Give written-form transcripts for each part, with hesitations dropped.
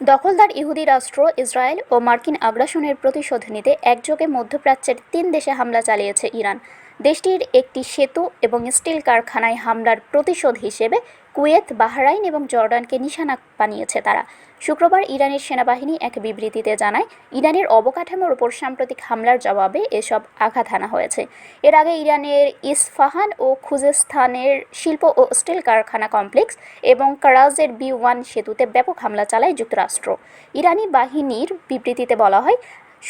দখলদার ইহুদি রাষ্ট্র ইসরায়েল ও মার্কিন আগ্রাসনের প্রতিশোধ নিতে একযোগে মধ্যপ্রাচ্যের ৩ দেশে হামলা চালিয়েছে ইরান। দেশটির একটি সেতু এবং স্টিল কারখানায় হামলার প্রতিশোধ হিসেবে কুয়েত, বাহরাইন এবং জর্ডানকে নিশানা বানিয়েছে তারা। শুক্রবার ইরানের সেনাবাহিনী এক বিবৃতিতে জানায়, ইরানের অবকাঠামোর ওপর সাম্প্রতিক হামলার জবাবে এসব আঘাত হানা হয়েছে। এর আগে ইরানের ইস্পাহান ও খুজেস্তানের শিল্প ও স্টিল কারখানা কমপ্লেক্স এবং কারাজের B1 সেতুতে ব্যাপক হামলা চালায় যুক্তরাষ্ট্র। ইরানি বাহিনীর বিবৃতিতে বলা হয়,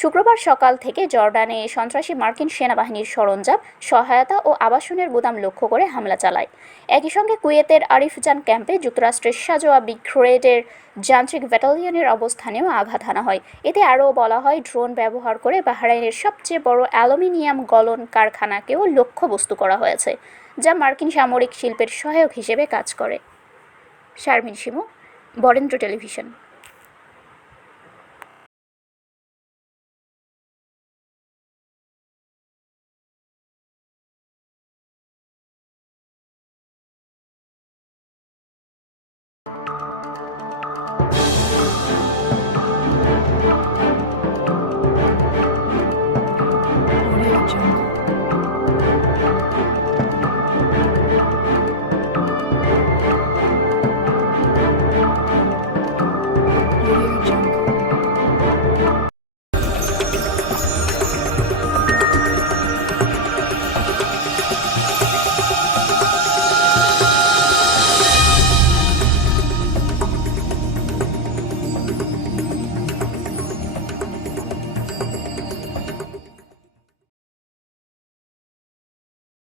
শুক্রবার সকাল থেকে জর্ডানে সন্ত্রাসী মার্কিন সেনাবাহিনীর সরঞ্জাম, সহায়তা ও আবাসনের গুদাম লক্ষ্য করে হামলা চালায়। একই সঙ্গে কুয়েতের আরিফজান ক্যাম্পে যুক্তরাষ্ট্রের সাজোয়া ব্রিগেডের যান্ত্রিক ব্যাটালিয়নের অবস্থানেও আঘাত হানা হয়। এতে আরও বলা হয়, ড্রোন ব্যবহার করে বাহরাইনের সবচেয়ে বড় অ্যালুমিনিয়াম গলন কারখানাকেও লক্ষ্যবস্তু করা হয়েছে, যা মার্কিন সামরিক শিল্পের সহায়ক হিসেবে কাজ করে। শারমিন শিমু, বরেন্দ্র টেলিভিশন।